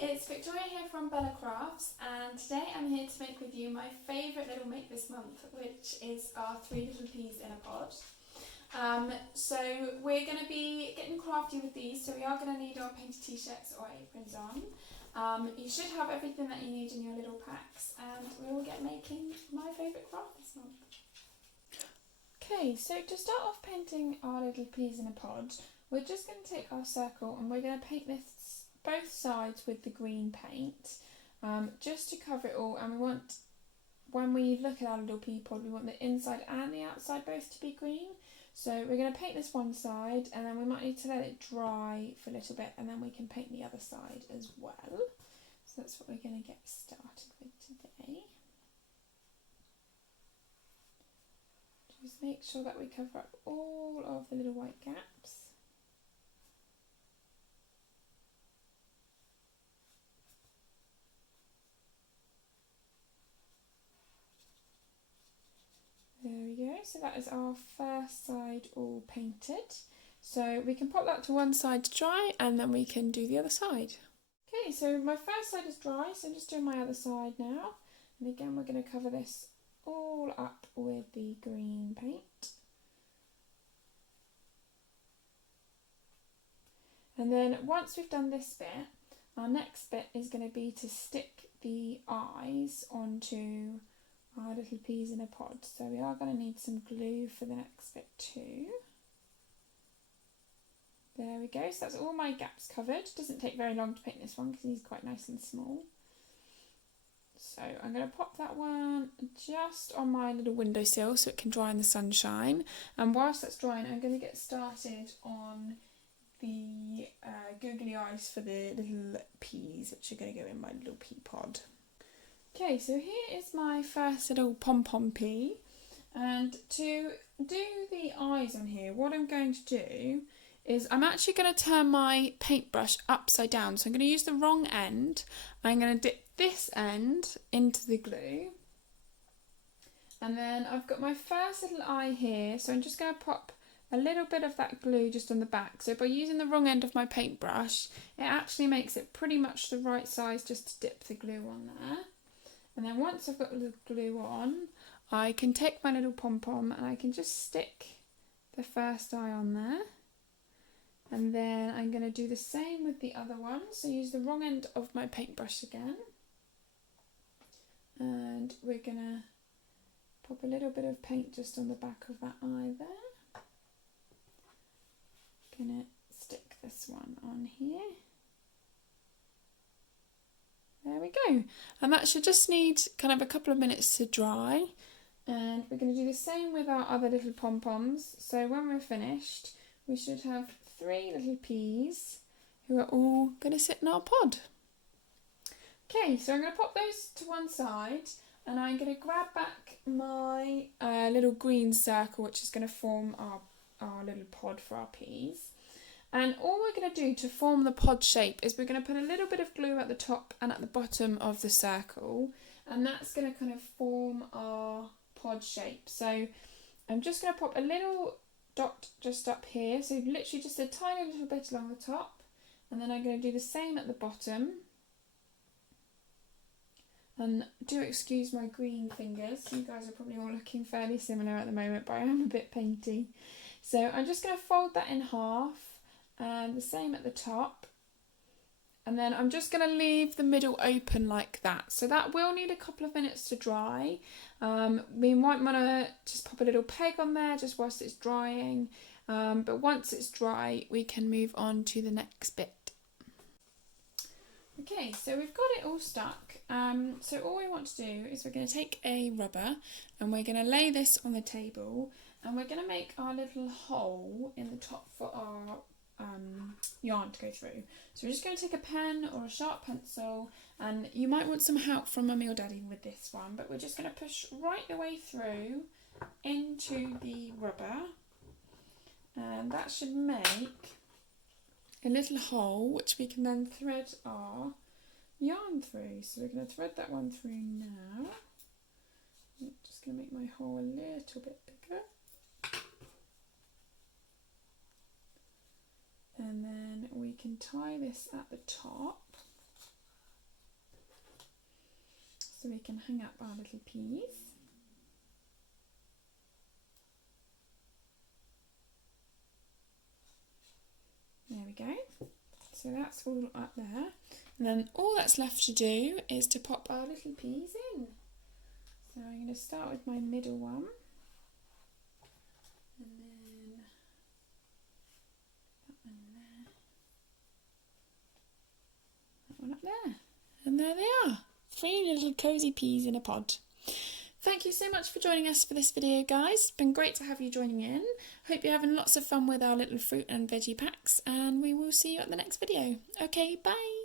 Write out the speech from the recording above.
it's Victoria here from Bella Crafts, and today I'm here to make with you my favourite little make this month, which is our 3 little peas in a pod. So we're going to be getting crafty with these, so we are going to need our painted t-shirts or aprons on. You should have everything that you need in your little packs, and we will get making my favourite craft this month. Okay, so to start off painting our little peas in a pod, we're just going to take our circle and we're going to paint this both sides with the green paint, just to cover it all. And we want, when we look at our little pea pod, we want the inside and the outside both to be green. So we're going to paint this one side, and then we might need to let it dry for a little bit, and then we can paint the other side as well. So that's what we're going to get started with today. Just make sure that we cover up all of the little white gaps. There we go, so that is our first side all painted. So we can pop that to one side to dry, and then we can do the other side. Okay, so my first side is dry, so I'm just doing my other side now. And again, we're going to cover this all up with the green paint. And then once we've done this bit, our next bit is going to be to stick the eyes onto our little peas in a pod. So we are going to need some glue for the next bit too. There we go, so that's all my gaps covered. Doesn't take very long to paint this one because he's quite nice and small. So I'm going to pop that one just on my little windowsill so it can dry in the sunshine. And whilst that's drying, I'm going to get started on the googly eyes for the little peas, which are going to go in my little pea pod. Okay, so here is my first little pom-pom pea, and to do the eyes on here, what I'm going to do is I'm actually going to turn my paintbrush upside down. So I'm going to use the wrong end. I'm going to dip this end into the glue, and then I've got my first little eye here, so I'm just going to pop a little bit of that glue just on the back. So by using the wrong end of my paintbrush, it actually makes it pretty much the right size just to dip the glue on there. And then once I've got the glue on, I can take my little pom-pom and I can just stick the first eye on there. And then I'm going to do the same with the other one. So use the wrong end of my paintbrush again. And we're going to pop a little bit of paint just on the back of that eye there. Going to stick this one on here. There we go, and that should just need kind of a couple of minutes to dry, and we're going to do the same with our other little pom-poms. So when we're finished, we should have 3 little peas who are all going to sit in our pod. Okay, so I'm going to pop those to one side, and I'm going to grab back my little green circle, which is going to form our little pod for our peas. And all we're going to do to form the pod shape is we're going to put a little bit of glue at the top and at the bottom of the circle, and that's going to kind of form our pod shape. So I'm just going to pop a little dot just up here, so literally just a tiny little bit along the top, and then I'm going to do the same at the bottom. And do excuse my green fingers, you guys are probably all looking fairly similar at the moment, but I am a bit painty. So I'm just going to fold that in half, and the same at the top, and then I'm just going to leave the middle open like that. So that will need a couple of minutes to dry. We might want to just pop a little peg on there just whilst it's drying, but once it's dry we can move on to the next bit. Okay, so we've got it all stuck. So all we want to do is we're going to take a rubber and we're going to lay this on the table, and we're going to make our little hole in the top for our yarn to go through. So we're just going to take a pen or a sharp pencil, and you might want some help from mummy or daddy with this one, but we're just going to push right the way through into the rubber, and that should make a little hole which we can then thread our yarn through. So we're going to thread that one through now. I'm just going to make my hole a little bit bigger. And then we can tie this at the top. so we can hang up our little peas. There we go. So that's all up there. And then all that's left to do is to pop our little peas in. So I'm going to start with my middle one. And then that one there. That one up there. And there they are. 3 little cosy peas in a pod. Thank you so much for joining us for this video, guys. It's been great to have you joining in. Hope you're having lots of fun with our little fruit and veggie packs, and we will see you at the next video. Okay, bye!